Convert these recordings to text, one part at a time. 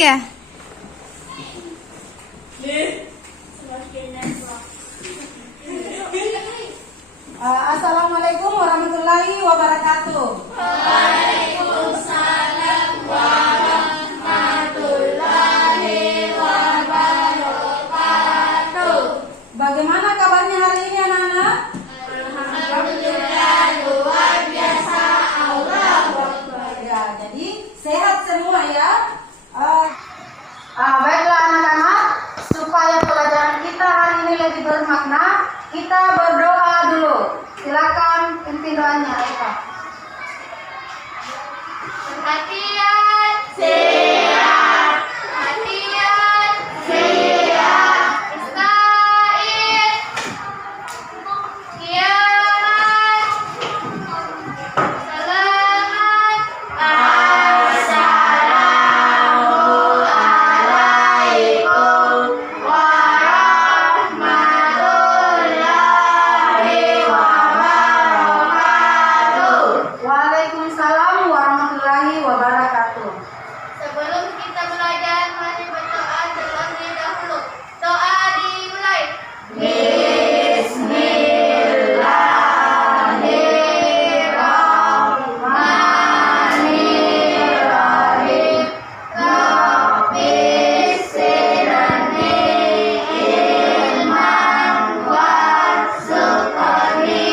Ya. Assalamualaikum warahmatullahi wabarakatuh. Waalaikumsalam warahmatullahi wabarakatuh. Bagaimana kabarnya hari ini anak-anak? Alhamdulillah luar biasa. Allahu Akbar. Ya, jadi sehat semua ya. Baiklah anak-anak, supaya pelajaran kita hari ini lebih bermakna, kita berdoa dulu. Silakan pimpin doanya, Eka. Perhatian, siap. Perhatian, siap. Ista'id. Kiamat. Selamat. Assalamualaikum warahmatullahi wabarakatuh. Waalaikumsalam warahmatullahi wabarakatuh. Sebelum kita belajar, mari berdoa terlebih dahulu. Doa dimulai. Bismillahirrahmanirrahim. Rabbis sirni ilman warzuqni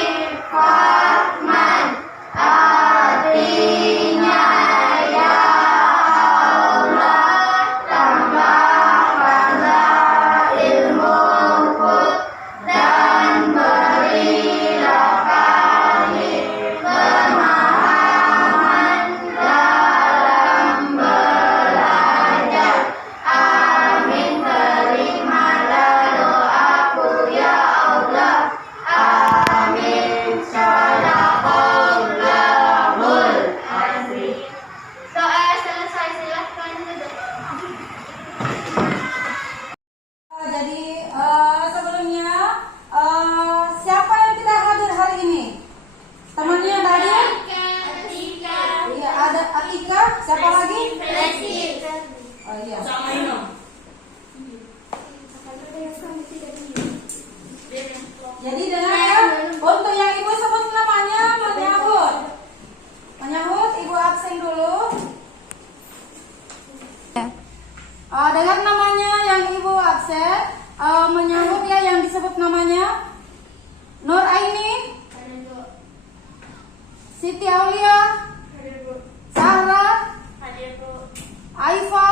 fahman. Artinya ya Allah, tambahkanlah ilmuku dan berilah kami pemahaman dalam belajar. Amin. Terimalah doaku ya Allah. Amin. Sadaqallahul azim. Doa selesai, silahkan duduk. Jadi sebelumnya siapa yang tidak hadir hari ini? Temannya yang hadir? Iya, ada Atika. Siapa lagi? Oh iya. Jadi dengar ya, untuk yang ibu sebut namanya menyahut. Menyahut, ibu absen dulu. Dengar namanya yang ibu absen, menyahut ya yang disebut namanya. Nur Aini, Siti Aulia, Sarah, Aifa,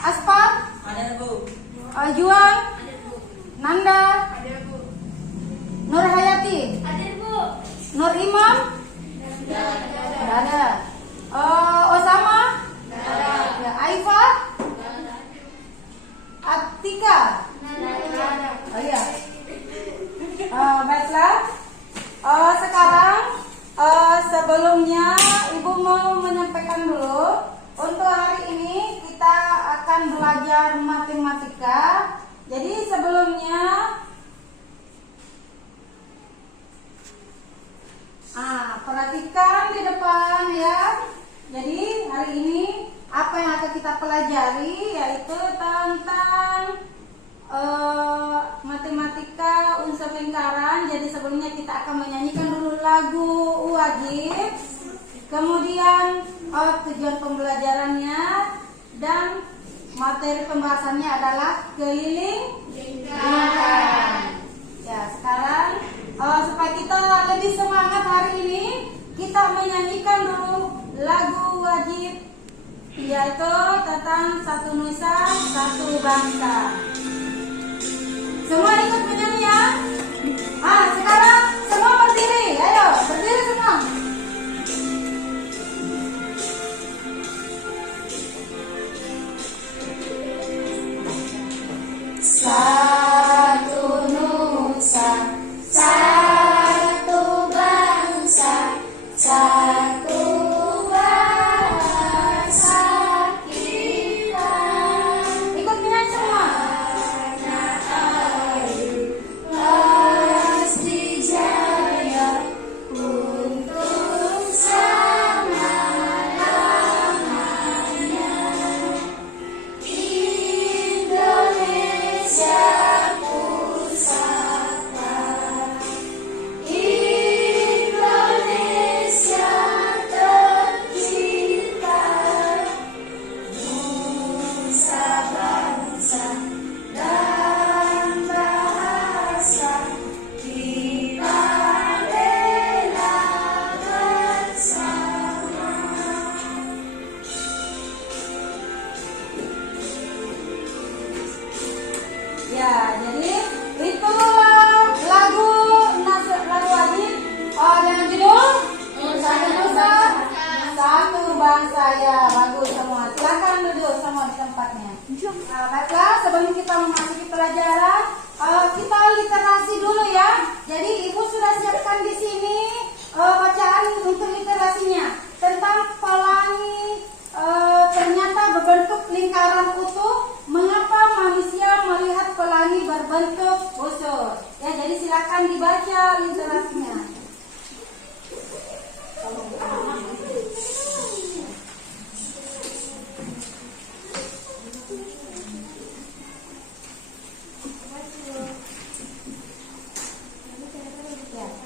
Aspar, Juan, Nanda, Nur Hayati, Nur Imam, tidak ada. Osama, ya, Aifa, Atika, oh iya. Baiklah. Sekarang sebelumnya ibu mau menyampaikan dulu untuk hari ini kita akan belajar matematika. Jadi sebelumnya perhatikan di depan ya. Jadi hari ini apa yang akan kita pelajari yaitu tentang matematika unsur lingkaran. Jadi sebelumnya kita akan menyanyikan dulu lagu wajib, kemudian tujuan pembelajarannya dan materi pembahasannya adalah keliling lingkaran. Ya, sekarang supaya kita lebih semangat hari ini, kita menyanyikan dulu lagu wajib yaitu tentang satu nusa, satu bangsa. Semua ikut menyanyi ya. Sekarang semua berdiri. Ayo, berdiri semua. Satu nusa, satu bangsa, satu bahasa kita. Ikut menyanyi semua. Ya, jadi itu lagu lagu wajib dengan judul Satu Nusa Satu Bangsa. Ya, bagus semua. Silakan duduk semua di tempatnya. Baiklah, sebelum kita memasuki pelajaran, kita literasi dulu ya. Jadi ibu sudah siapkan di sini bacaan untuk literasinya tentang pelangi. Ternyata berbentuk lingkaran utuh. Mengapa manusia melihat pelangi berbentuk busur? Ya, jadi silakan dibaca literasinya.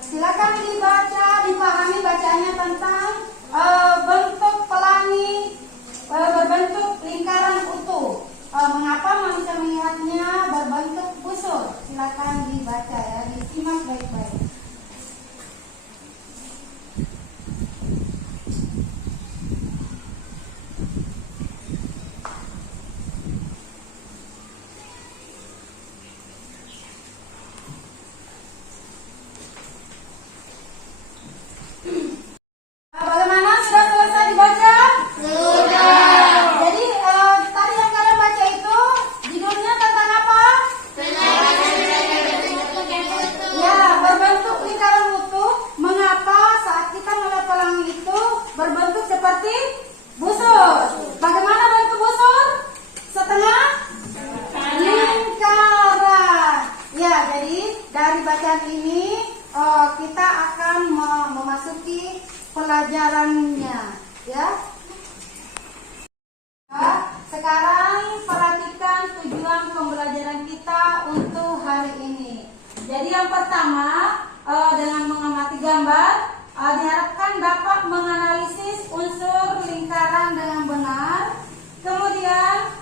Silakan dibaca, dipahami bacaannya tentang bentuk pelangi berbentuk lingkaran utuh. Mengapa manusia melihatnya berbentuk busur? Silakan dibaca ya, disimak baik-baik. Bagaimana? Sudah selesai dibaca? Sudah. Jadi tadi yang kalian baca itu judulnya tentang apa? Ya, berbentuk lingkaran utuh. Mengapa saat kita melihat pelangi itu berbentuk seperti busur? Bagaimana bentuk busur? Setengah lingkaran. Ya, jadi dari bacaan ini kita akan memasuki pelajarannya, ya. Sekarang perhatikan tujuan pembelajaran kita untuk hari ini. Jadi yang pertama, dengan mengamati gambar, diharapkan dapat menganalisis unsur lingkaran dengan benar. Kemudian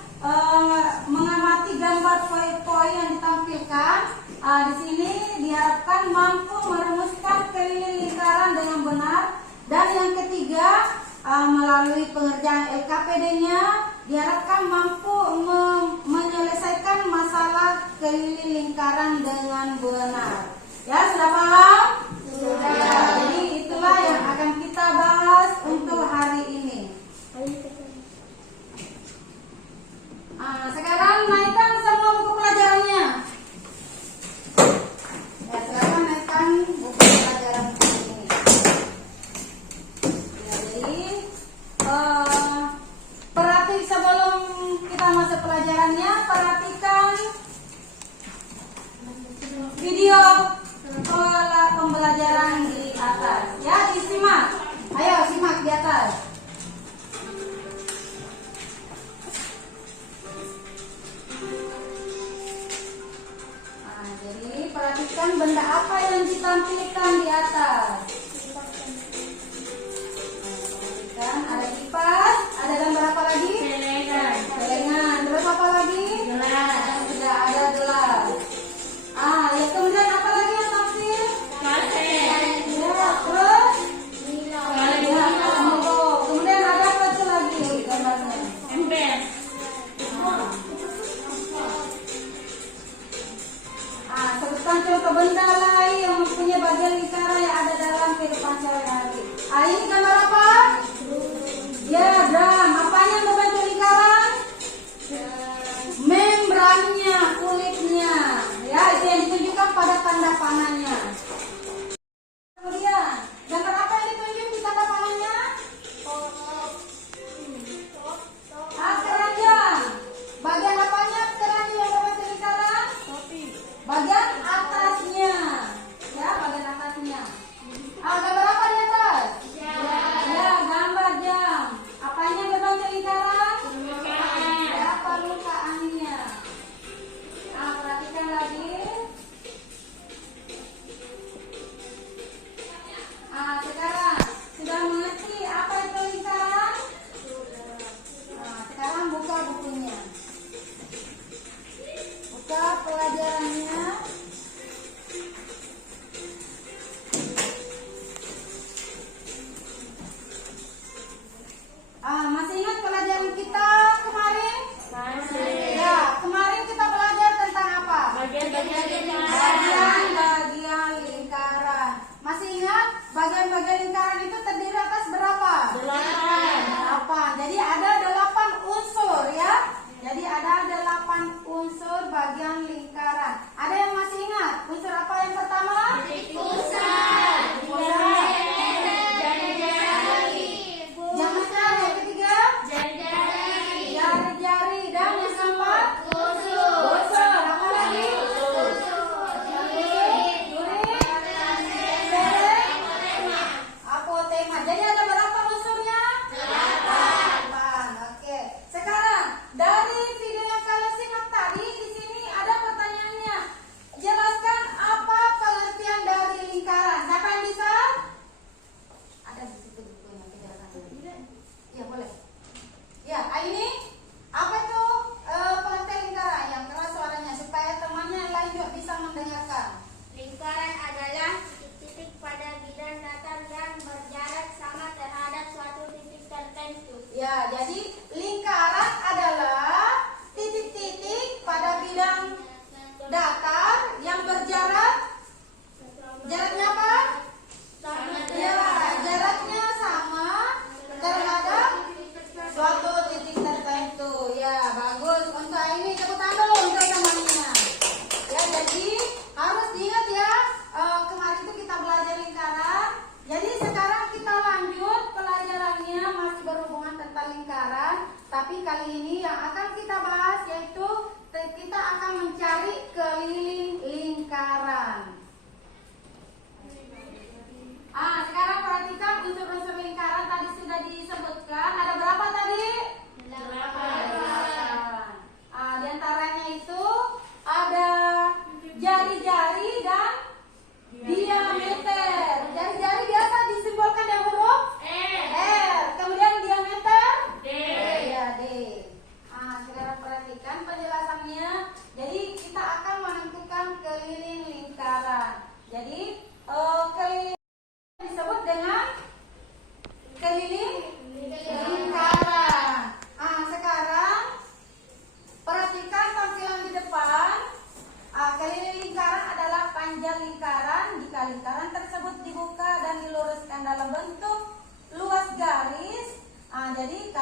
mengamati gambar poin-poin yang ditampilkan. Di sini diharapkan mampu merumuskan keliling lingkaran dengan benar. Dan yang ketiga, melalui pengerjaan LKPD-nya diharapkan mampu menyelesaikan masalah keliling lingkaran dengan benar. Ya, sudah paham? Sudah. Ya, jadi itulah yang akan kita bahas untuk hari ini. Sekarang naikkan semua buku pelajarannya. Ya, silakan naikkan buku pelajaran ini. Jadi sebelum kita masuk pelajarannya, perhatikan video pola pembelajaran di atas. Ya, disimak. Ayo simak di atas. Jadi perhatikan benda apa yang ditampilkan di atas. Ada kipas, ada gambar apa lagi? Celengan. Terus apa lagi? Gelas. Tidak ada gelas. Ya, kemudian apa lagi yang tampil? Kaset. Ya, terus? Ya, kemudian ada apa lagi gambarnya? ember. Sebutkan contoh benda lain yang mempunyai bagian lingkaran yang ada dalam kehidupan sehari-hari. Ini gambar apa? Ya, drum. Apanya yang membentuk lingkaran? Membrannya, kulitnya. Ya, itu yang ditunjukkan pada tanda panahnya. Kemudian, gambar apa yang ditunjuk di tanda panahnya? Keranjang. Bagian apanya keranjang yang membentuk lingkaran? Bagian atasnya. Ya, bagian atasnya. Gambar apa di atas? Ya, gambar jam. Apanya berbentuk lingkaran?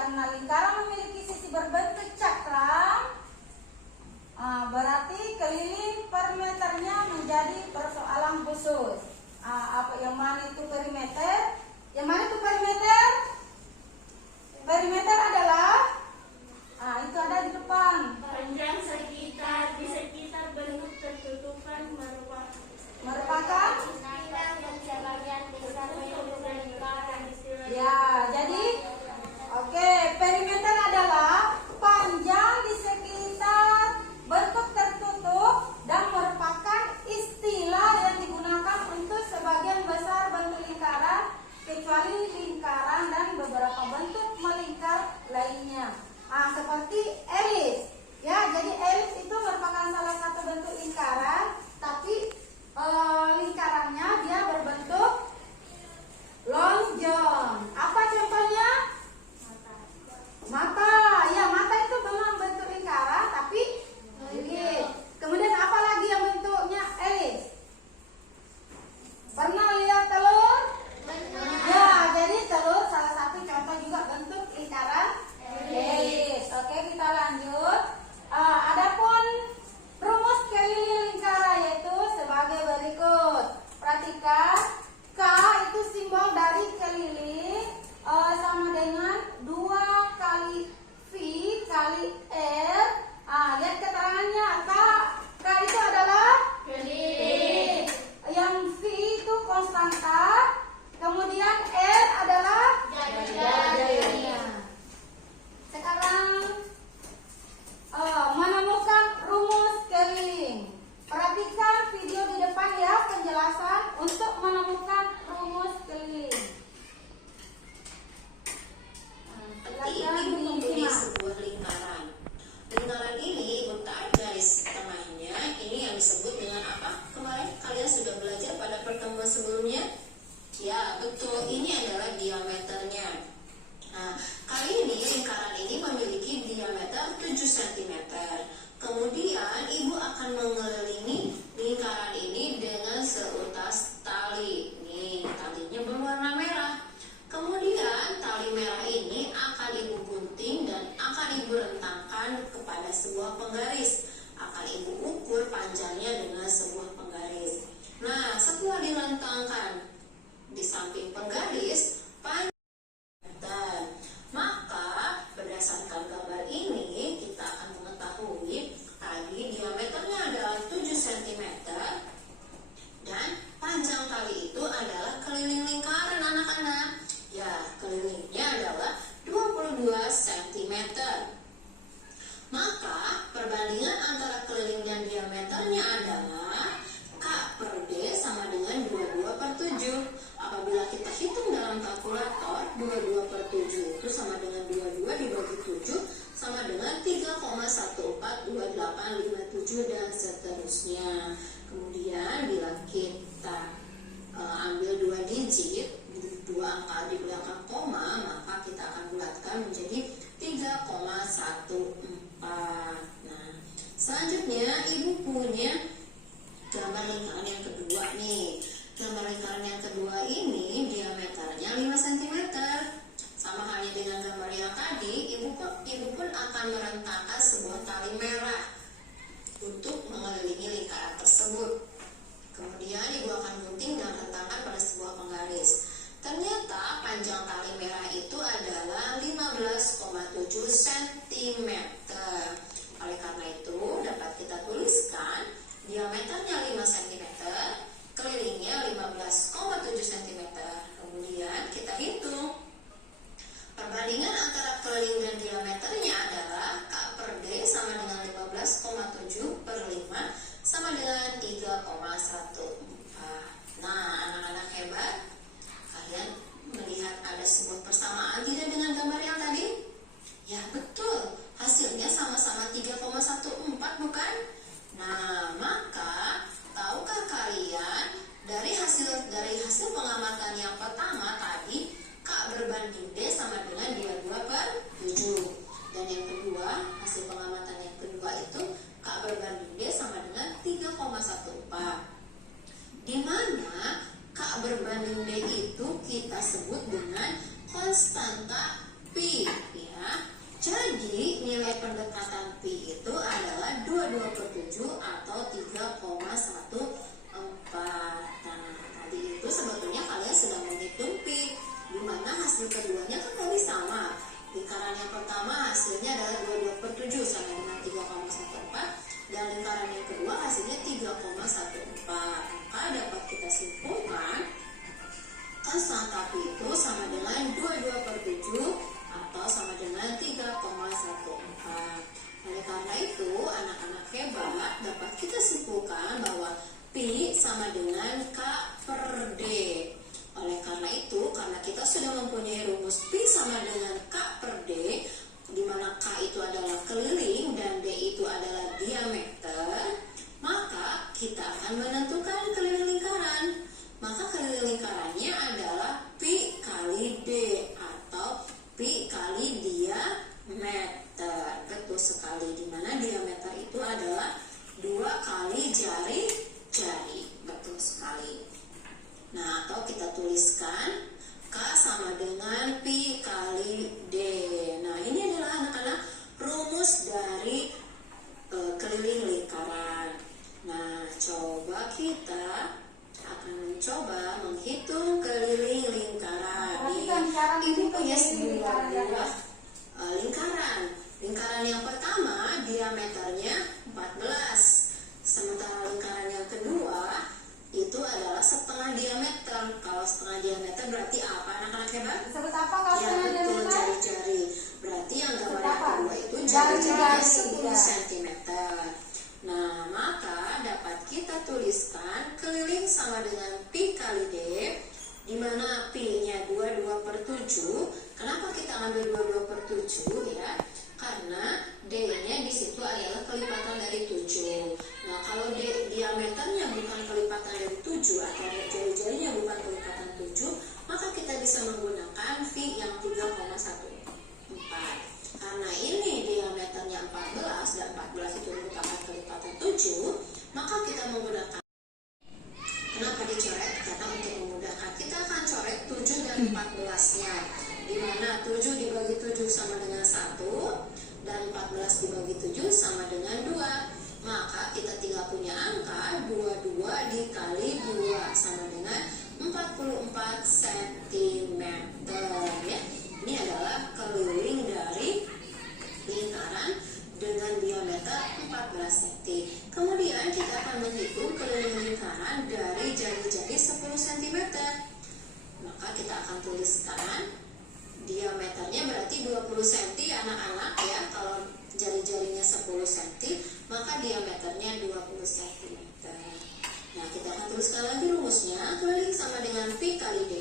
karena lingkaran memiliki sisi berbentuk cakram, berarti keliling perimeternya menjadi persoalan khusus. Apa yang mana itu perimeter? Yang mana itu perimeter? Perimeter adalah itu ada di depan. Panjang sekitar di sekitar bentuk tertutupan Merupakan ya, jadi oke, perimeter adalah panjang di sekitar bentuk tertutup dan merupakan istilah yang digunakan untuk sebagian besar bentuk lingkaran kecuali lingkaran dan beberapa bentuk melingkar lainnya. Seperti elis. Ya, jadi elis itu merupakan salah satu bentuk lingkaran, tapi lingkarannya dia berbentuk lonjong. Apa contohnya? Mata. Ya, mata itu memang bentuk lingkaran tapi elis. Kemudian apa lagi yang bentuknya elis? Pernah lihat telur? Ya, jadi telur salah satu contoh juga bentuk lingkaran elis. Oke, kita lanjut. Adapun rumus keliling lingkaran yaitu sebagai berikut. Perhatikan, K itu simbol dari keliling sama dengan 2 kali V kali R. Lihat keterangannya, K itu adalah keliling. Yang V itu konstanta, kemudian R adalah jadinya. Sekarang menemukan rumus keliling. Perhatikan video di depan ya, penjelasan untuk menemukan rumus keliling. Ini mempunyai sebuah lingkaran. Lingkaran ini bentar garis tengahnya ini yang disebut dengan apa? Kemarin kalian sudah belajar pada pertemuan sebelumnya? Ya, betul. Ini adalah diameternya. Nah, kali ini lingkaran ini memiliki diameter 7 cm. Kemudian ibu akan mengelilingi lingkaran ini dengan seutas tali. Nih, talinya berwarna merah. Kemudian tali merah ini akan ibu gunting dan akan ibu rentangkan kepada sebuah penggaris. Akan ibu ukur panjangnya dengan sebuah penggaris. Nah, setelah direntangkan di samping penggaris, maka berdasarkan gambar ini kita akan mengetahui tadi diameternya adalah 7 cm dan panjang tali itu adalah keliling lingkaran anak-anak. Ya, kelilingnya adalah 22 cm. Maka perbandingan antara keliling dan diameternya adalah K per D sama dengan 22/7. Apabila kita hitung dalam kalkulator, 22/7 itu sama dengan 22 dibagi 7 sama dengan 3,142857 dan seterusnya. Kemudian bila kita ambil 2 digit, 2 angka di belakang koma, maka kita akan bulatkan menjadi 3,14. Nah, selanjutnya ibu punya gambar lingkaran yang kedua nih. Gambar lingkaran yang kedua ini diameternya 5 cm. Sama halnya dengan gambar yang tadi, ibu pun akan merentangkan sebuah tali merah untuk mengelilingi lingkaran tersebut. Kemudian ibu akan gunting dan rentangkan pada sebuah penggaris. Ternyata panjang tali merah itu adalah 15,7 cm. Oleh karena itu dapat kita tuliskan diameternya 5 cm, kelilingnya 15,7 cm. Kemudian kita hitung. Perbandingan antara keliling dan diameternya adalah K per D sama dengan 15,7/5 sama dengan 3,14. Nah, anak-anak hebat, kalian melihat ada sebuah persamaan tidak dengan gambar yang tadi? Ya, betul. Hasilnya sama-sama 3,14, bukan? Nah, maka tahukah kalian dari hasil pengamatan yang pertama tadi, K berbanding D sama dengan 22/7. Dan yang kedua, hasil pengamatan yang kedua itu K berbanding D sama dengan 3,14. Di mana K berbanding D itu kita sebut dengan konstanta pi, ya. Jadi nilai pendekatan pi itu adalah 22/7 atau 3,14. Nah, tadi itu sebetulnya kalian sudah menghitung pi, di mana hasil keduanya kan tadi sama. Lingkaran yang pertama hasilnya adalah 22/7 sama dengan 3,14, dan lingkaran yang kedua hasilnya 3,14. Maka dapat kita simpulkan angka pi itu sama dengan 22/7 atau sama dengan 3,14. Oleh karena itu, anak-anak hebat dapat kita simpulkan bahwa pi sama dengan K per D. Oleh karena itu, karena kita sudah mempunyai rumus pi sama dengan K per D, di mana K itu adalah keliling dan D itu adalah diameter, maka kita akan menentukan keliling lingkaran. Maka keliling lingkarannya adalah pi kali D atau pi kali diameter. Betul sekali, di mana diameter itu adalah 2 kali jari. Betul sekali. Nah, atau kita tuliskan K sama dengan pi kali D. Nah, ini adalah anak-anak rumus dari keliling lingkaran. Nah, coba kita akan mencoba menghitung keliling lingkaran. Ibu punya 9 buah lingkaran. Lingkaran yang pertama diameternya 14. Sementara lingkaran yang kedua itu adalah setengah diameter. Kalau setengah diameter berarti apa, anak-anak hebat? Disebut apa kalau Ya, setengah betul, diameter? jari-jari. Berarti yang gambar Disebut yang apa? kedua itu Jari-jari, jari-jarinya 10 ya. cm. Nah, maka dapat kita tuliskan keliling sama dengan pi kali D, di mana pi-nya 22/7. Kenapa kita ambil 22/7 ya? Karena D-nya di situ adalah kelipatan dari 7. Nah, kalau diameternya bukan kelipatan dari 7 atau jari-jarinya bukan kelipatan 7, maka kita bisa menggunakan V yang 3,14. Karena ini diameternya 14 dan 14 itu merupakan kelipatan 7, maka kita menggunakan. Kenapa dicoret? Karena untuk memudahkan kita akan coret 7 dan 14-nya, di mana 7 dibagi 7 sama dengan 1 dan 14 dibagi 7 sama dengan 2. Maka kita tinggal punya angka 22 dikali 2 sama dengan 44 cm ya. Ini adalah keliling dari lingkaran dengan diameter 14 cm. Kemudian kita akan menghitung keliling lingkaran dari jari-jari 10 cm. Maka kita akan tuliskan diameternya berarti 20 cm anak-anak ya. Kalau jari-jarinya 10 cm, maka diameternya 20 cm. Nah, kita akan tuliskan lagi rumusnya. Keliling sama dengan pi kali D.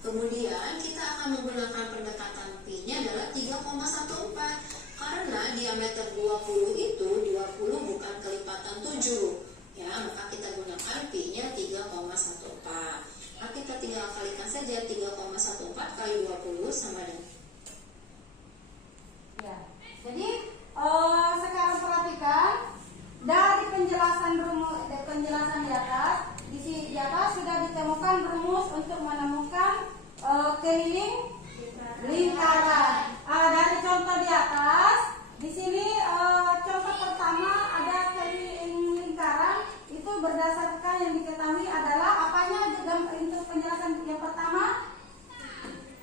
Kemudian kita akan menggunakan pendekatan pi-nya adalah 3,14. Karena diameter 20 itu 20 bukan kelipatan 7. Ya, maka kita gunakan pi-nya 3,14. Nah, kita tinggal kalikan saja 3,14 kali 20 sama dengan. Ya. Jadi sekarang perhatikan dari penjelasan di atas, di atas sudah ditemukan rumus untuk menemukan keliling lingkaran. Dari contoh di atas, di sini contoh pertama ada keliling lingkaran itu berdasarkan yang diketahui adalah apanya untuk penjelasan yang pertama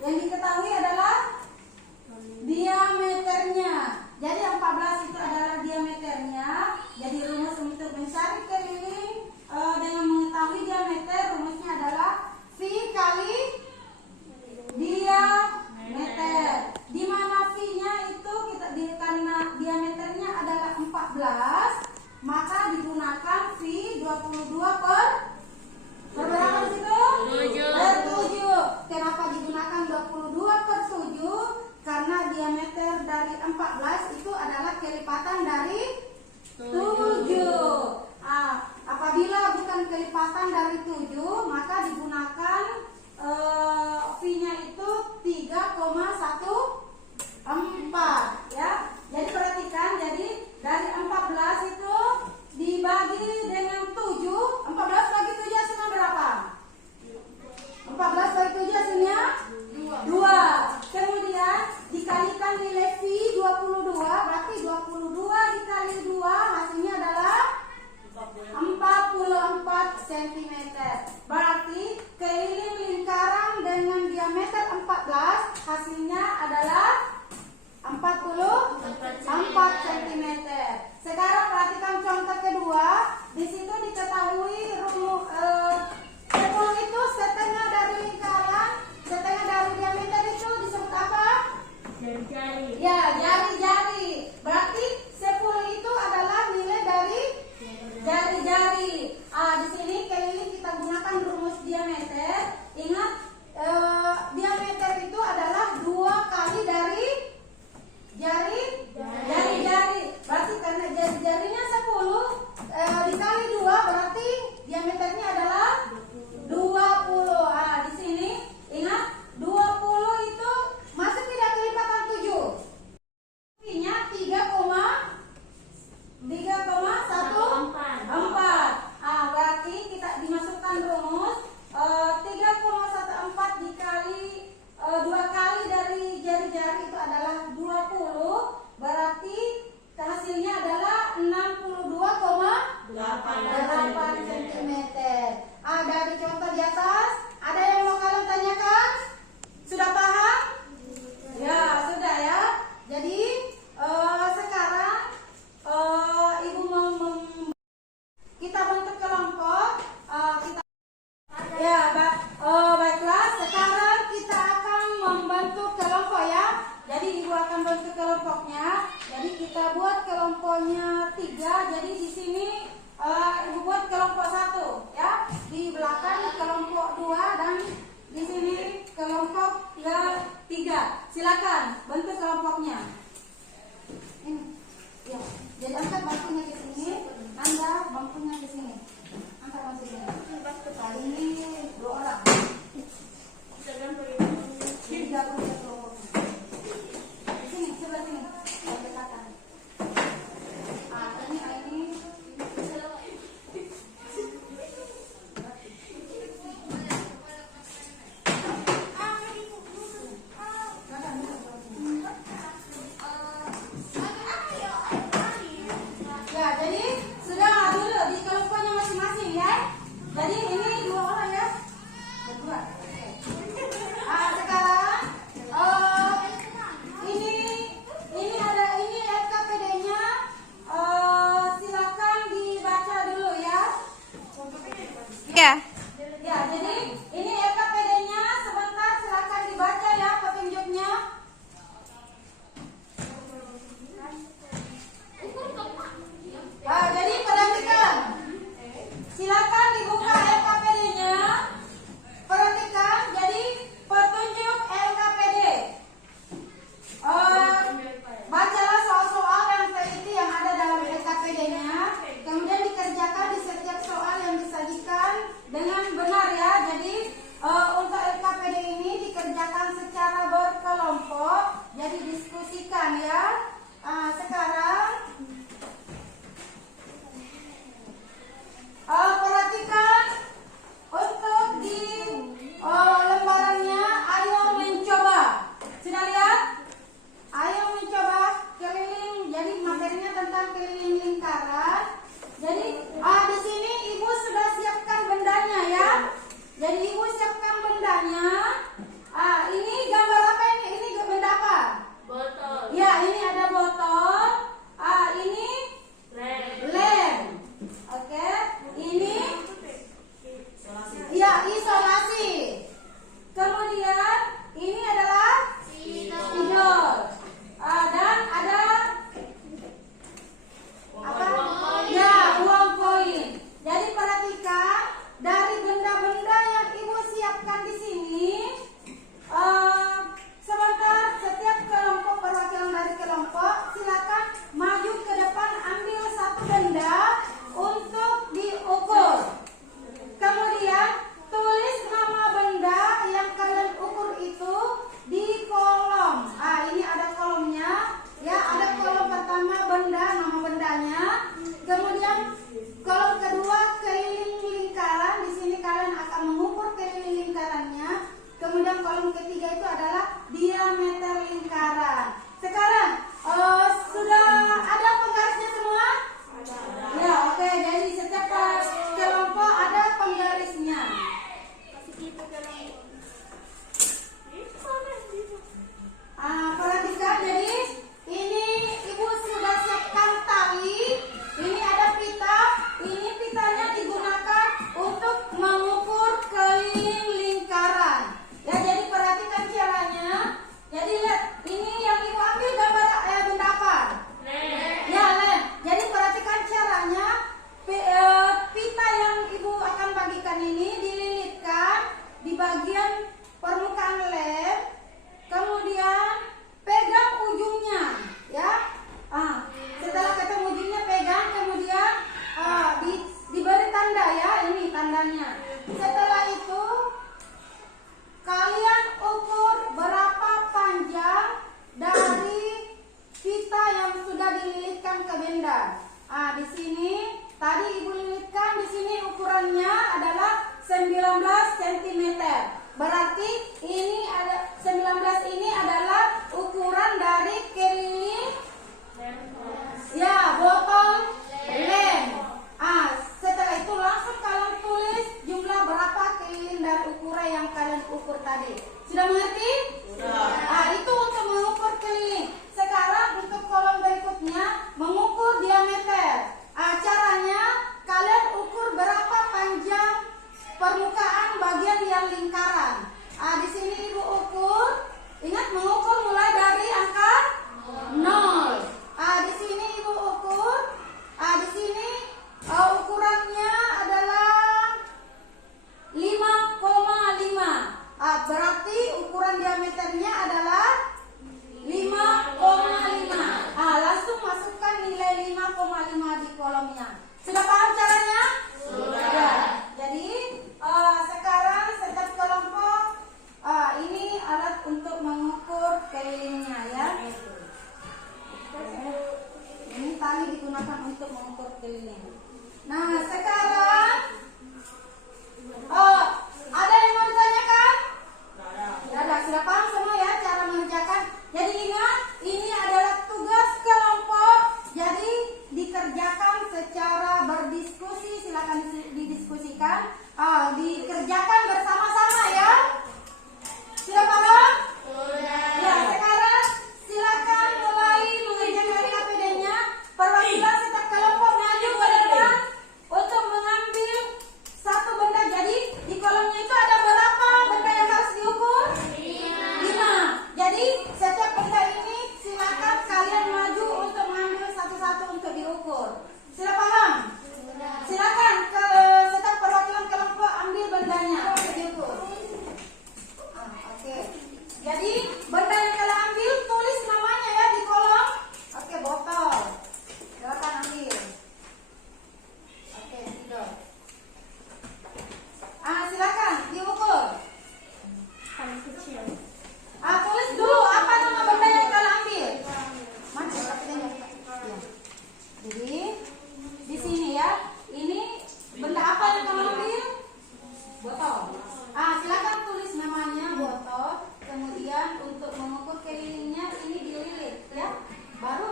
yang diketahui adalah diameternya. Jadi 14 itu adalah diameternya. Jadi rumus untuk mencari keliling dengan mengetahui diameter, rumusnya adalah V kali diameter. Di mana V-nya itu karena diameternya adalah 14, maka digunakan V 22/7. cm. Berarti keliling lingkaran dengan diameter 14 hasilnya adalah 44 cm. Sekarang perhatikan contoh kedua. Di situ diketahui sepuluh itu setengah dari lingkaran, setengah dari diameter itu disebut apa? Jari-jari. Ya, jari-jari. Berarti 10 itu adalah nilai dari jari-jari. Di sini keliling kita gunakan rumus diameter. Ingat, diameter itu adalah 2 kali dari jari-jari. Berarti karena jari-jarinya 10 dikali 2 berarti diameternya adalah 20. Di sini ingat 20 itu masuk tidak kelipatan 7. Artinya 3,14. Berarti kita dimasukkan rumus 3,14 dikali 2 kali dari jari-jari itu adalah 20. Berarti hasilnya adalah 62,8 cm. Dari contoh di atas, ada yang mau kalian tanyakan? Sudah paham? Ya, sudah ya. Jadi sekarang Ibu kita bentuk kelompok. Baiklah. Sekarang kita akan membentuk kelompok ya. Jadi Ibu akan bentuk kelompoknya. Jadi kita buat kelompoknya 3. Jadi di sini Ibu buat kelompok 1 ya. Di belakang kelompok 2 dan di sini kelompok 3. Silakan bentuk kelompoknya. Ini. Ya. Jadi angkat bangkunya di sini, Anda bangkunya di sini. Angkat bangku di sini. Ini 2 orang. Ini 3 kelompoknya. Di sini, sebelah sini. Berdekatan. Ini. Ya, jadi sudah dulu di kelompoknya masing-masing ya. Jadi ini 2 orang ya. Berdua. Sekarang ini ada LKPD-nya. Silakan dibaca dulu ya. Ya. Ya, jadi ini LKPD-nya. Sebentar silakan dibaca ya petunjuknya. Jadi perhatikan. Silakan dibuka LKPD-nya. Perhatikan. Jadi petunjuk LKPD. Bacalah soal-soal yang teliti yang ada dalam LKPD-nya. Kemudian dikerjakan di setiap soal yang disajikan dengan benar ya. 19 cm. Berarti ini ada 19 ini adalah ukuran dari keliling ya botol lem. Setelah itu langsung kalian tulis jumlah berapa keliling dari ukuran yang kalian ukur tadi. Sudah mengerti? Sudah. Itu untuk mengukur keliling. Sekarang untuk kolom berikutnya mengukur diameter. Caranya kalian ukur berapa panjang permukaan bagian yang lingkaran. Di sini ibu ukur. Ingat mengukur mulai dari angka 0. Di sini ibu ukur. Di sini ukurannya adalah 5,5. Berarti ukuran diameternya adalah 5,5. Langsung masukkan nilai 5,5 di kolomnya. Sudah paham caranya? Sudah. Jadi sekarang setiap kelompok ini alat untuk mengukur kelilingnya ya. Ini tali digunakan untuk mengukur keliling. Nah sekarang ada yang mau ditanyakan? Tidak, sudah paham semua ya cara mengerjakan. Jadi ingat, ini adalah tugas kelompok. Jadi dikerjakan secara berdiskusi. Silakan didiskusikan. Dikerjakan bersama-sama ya. Sudah paham? Sudah. Ya, sekarang silakan mulai mengerjakan KPD-nya. Perwakilan setiap kelompok maju ke depan untuk mengambil satu benda. Jadi di kolomnya itu ada berapa benda yang harus diukur? 5. Jadi setiap benda ini silakan kalian maju untuk mengambil satu-satu untuk diukur. Sudah paham? Silakan ke setiap perwakilan kelompok ambil bendanya untuk diukur. Oke. Jadi benda yang kalian ambil tulis namanya ya di kolom. Oke, botol. Silakan ambil. Oke, tidur. Silakan diukur. Tulis dulu apa nama benda yang kalian ambil. Mana KPD-nya? Ya. Jadi di sini ya. Ini benda apa yang kalian ambil? Botol. Silakan tulis namanya botol. Kemudian untuk mengukur kelilingnya ini dililit ya. Baru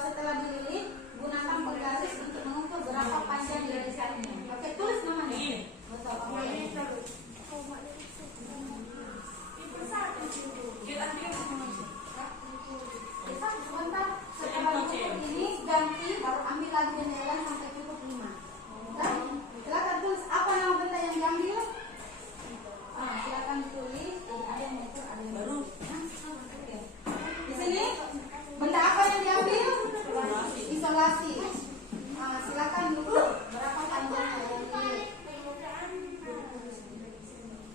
setelah dililit gunakan penggaris untuk mengukur berapa panjang lirisannya. Oke, tulis namanya. Botol. Sebentar, setelah mengukur ini ganti baru ambil lagi yang lain sampai cukup 5. Silakan tulis apa nama benda yang diambil. Silakan tulis. Ada yang mengukur, ada yang baru. Oke. Di sini benda apa yang diambil? Isolasi. Silakan diukur berapa panjangnya yang dililit.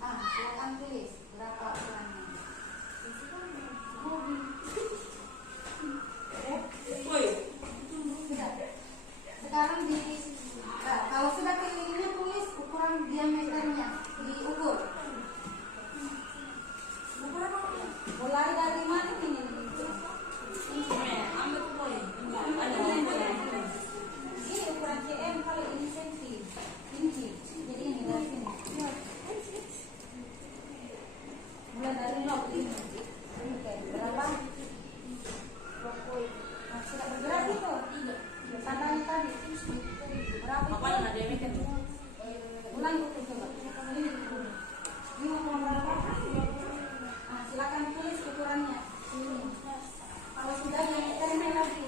Silakan tulis berapa ukurannya. Sekarang kalau sudah kelilingnya tulis ukuran diameternya diukur. Mulai dari mana ini? Ini ukuran cm, kalau ini senti, inci. Jadi ini dari sini. Mulai dari 0 ini. Oke, berapa? Sudah bergerak itu? Tandanya tadi. Berapa? Apa yang ada diameter? Ulang itu coba. Ini ukuran berapa? Silakan tulis ukurannya. Kalau sudah diameternya lagi.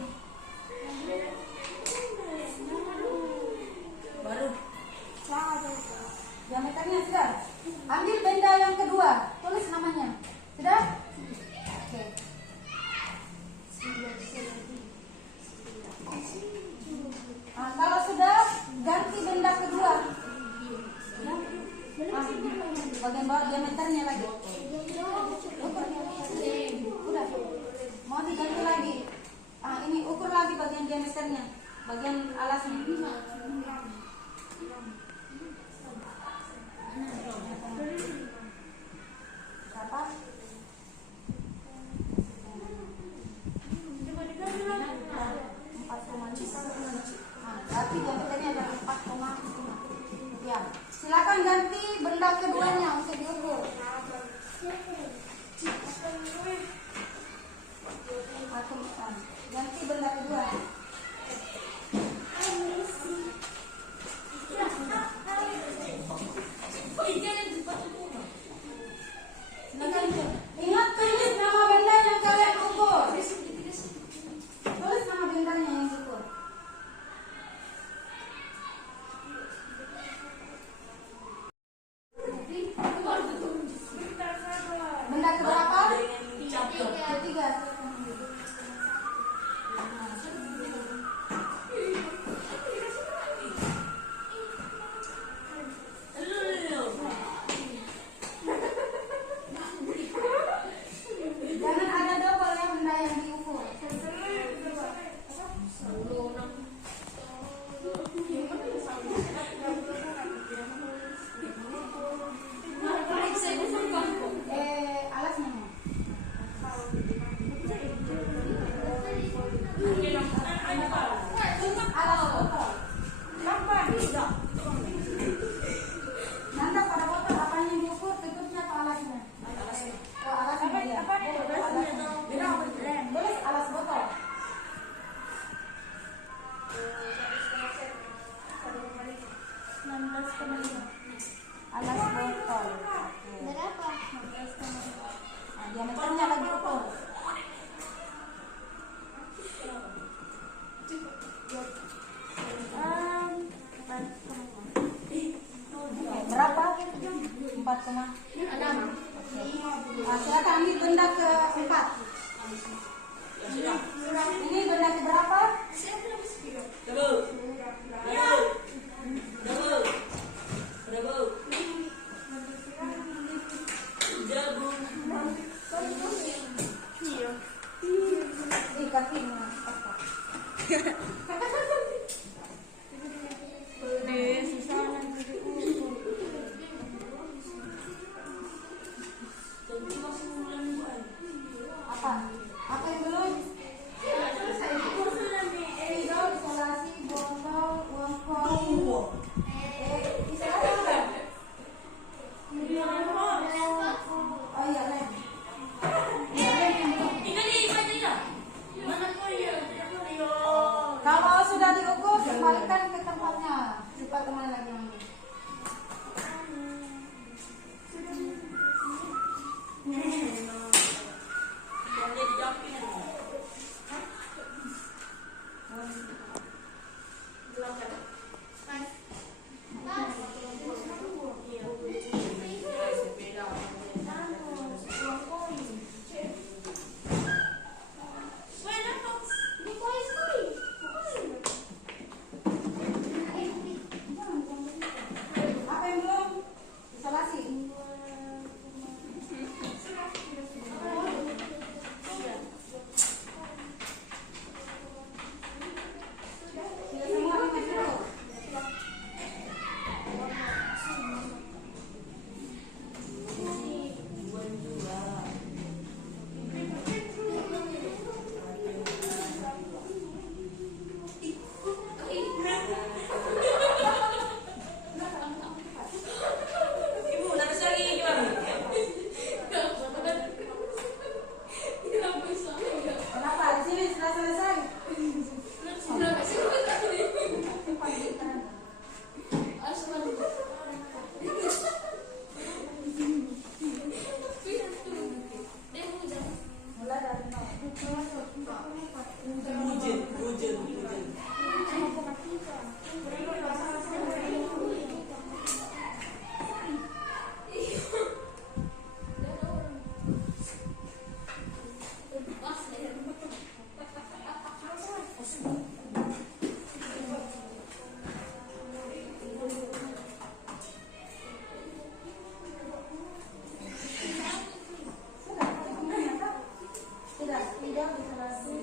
Baru. Diameternya sudah. Ambil benda yang kedua. Tulis namanya. Sudah? Oke. Kalau sudah, ganti benda kedua. Bagian bawah diameternya lagi. Udah. Mau diganti lagi. Ini ukur lagi bagian diameternya. Bagian alasnya. Berapa? Berarti diameternya adalah 4,5. Ya, silakan ganti benda keduanya untuk diukur. Aku ganti benda kedua. Ingat tulis nama benda yang kalian ukur. Tulis nama bendanya yang diukur. Benda keberapa? Ketiga. Jangan ada double ya benda yang diukur. Alasnya. Alas botol. Nanda pada botol apanya yang diukur, tutupnya atau alasnya? Oh, alasnya. Ya. Tulis alas botol. Alas botol. Berapa? Nah, diameternya lagi ukur. Berapa? 4,6. Nah, silakan ambil benda keempat. Ini benda keberapa? Kakinya. Apa yang belum? Spidol, isolasi, botol, wormhole. Isolasi apa? Oh iya, lem. Kalau sudah diukur, kembalikan ke tempatnya. Cepat teman lagi ambil. Apa yang belum? Isolasi. Sudah semua lima dulu. Kenapa? Di sini sudah selesai. Mulai dari nol. Sudah, tidak isolasi.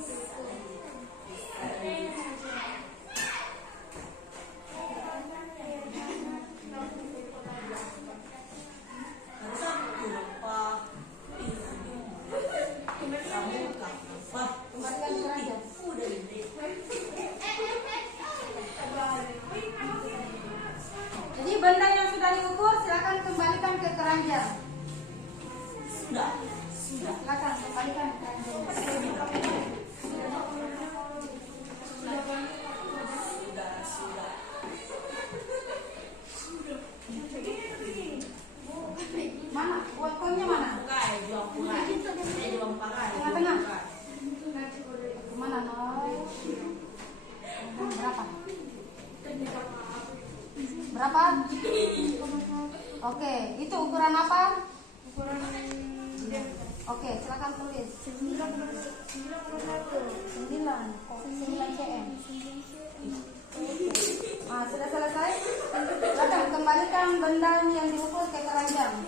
Kembalikan ke keranjang. Jadi benda yang sudah diukur ke keranjang. Sudah. Silakan kembalikan keranjang. Mana? Uangnya mana? Tengah-tengah. Mana Noy? Berapa? Berapa? Oke, itu ukuran apa? Oke, silakan tulis. 9 cm. Ah, sudah selesai? Silakan kembalikan benda yang diukur ke keranjang.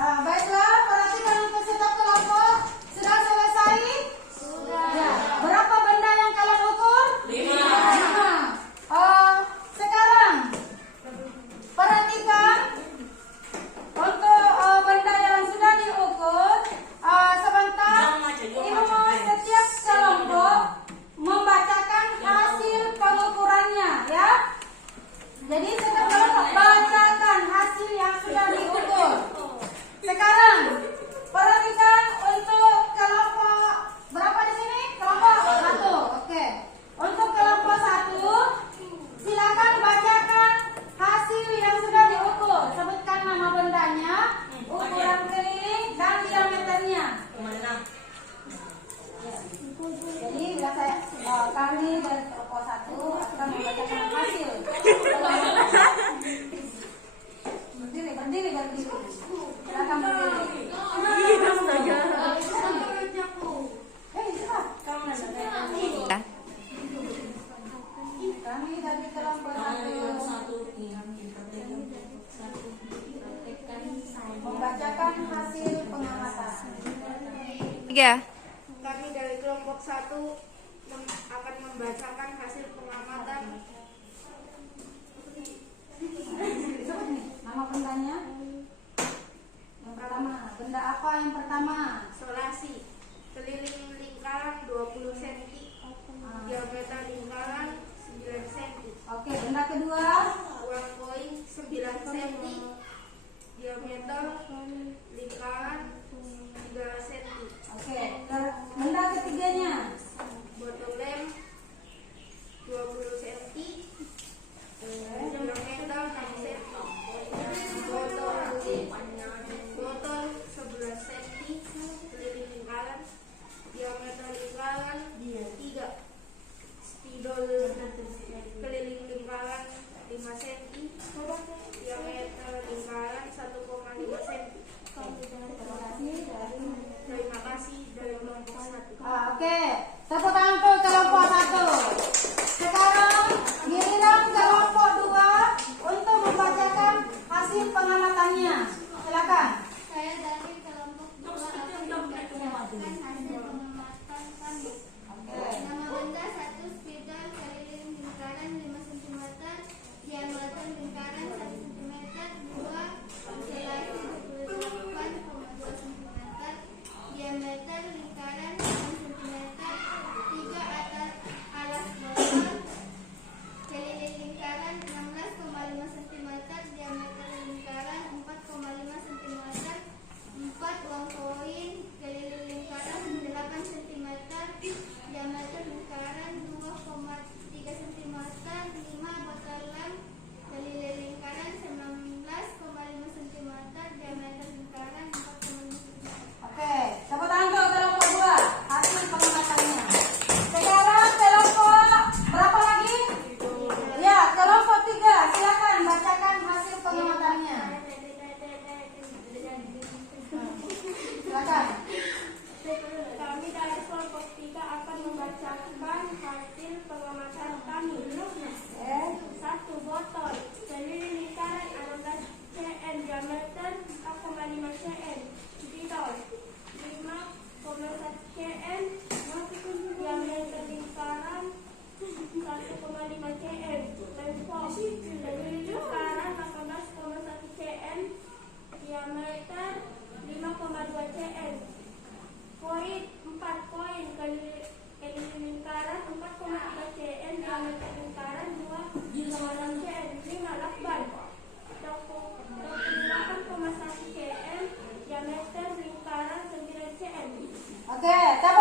Baiklah, perhatikan untuk setiap kelompok. Sudah selesai? Sudah. Ya. Berapa benda yang kalian ukur? 5. Sekarang perhatikan untuk benda yang sudah diukur. Sebentar, Ibu mau setiap kelompok membacakan hasil pengukurannya, ya. Jadi setiap kelompok bacakan hasil yang sudah diukur. Sekarang perhatikan untuk kelompok berapa di sini? Kelompok 1. Oke. Untuk kelompok 1, silakan bacakan hasil yang sudah diukur. Sebutkan nama bendanya, ukuran keliling dan diameternya. Jadi bila kami dari kelompok 1 akan membacakan hasil. Berdiri. Silakan berdiri. Kami dari kelompok 1 membacakan hasil pengamatan. 3. Kami dari kelompok 1 akan membacakan hasil pengamatan. Sebut nih nama bendanya. Yang pertama, benda apa yang pertama? Solasi, keliling lingkaran 20 cm, diameter lingkaran 9 cm. Oke, benda kedua. Uang koin 9 cm, diameter lingkaran 3 cm. Oke, benda ketiganya. Botol lem 20 cm, diameter 6 cm. Botol 11 cm, keliling lingkaran, diameter lingkaran 3. Spidol keliling lingkaran 5 cm, diameter lingkaran 1,5 cm. Terima kasih dari kelompok 1. Oke, tepuk tangan untuk kelompok 1. Sekarang giliran kelompok 2 untuk membacakan hasil pengamatannya. Silakan. Saya dari kelompok 2 akan membacakan hasil pengamatan kami. Nama benda 1 spidol keliling lingkaran 5 cm, diameter lingkaran 1 cm, 2 selasi 28,2 cm, diameter lingkaran 6 cm, 3 alas botol keliling lingkaran 16,5 cm, diameter lingkaran 4,5 cm, 4 uang koin keliling lingkaran 8 cm, diameter lingkaran 2,3 cm, 5 botol lem keliling lingkaran 19,5 cm, diameter lingkaran 4,5 cm. Oke, tepuk tangan untuk kelompok 2 hasil pengamatannya. Sekarang kelompok berapa lagi? Ya, kelompok 3. Silakan bacakan hasil pengamatannya. Silakan. Kami dari kelompok 3 akan membacakan hasil pengamatan kami. 1 botol keliling lingkaran 16 cm, diameter 4,5 cm, spidol 5,1 cm, diameter lingkaran 1,5 cm, lempo keliling lingkaran 18,1 cm, diameter 5,2 cm, koin 4 koin keliling lingkaran Oke, coba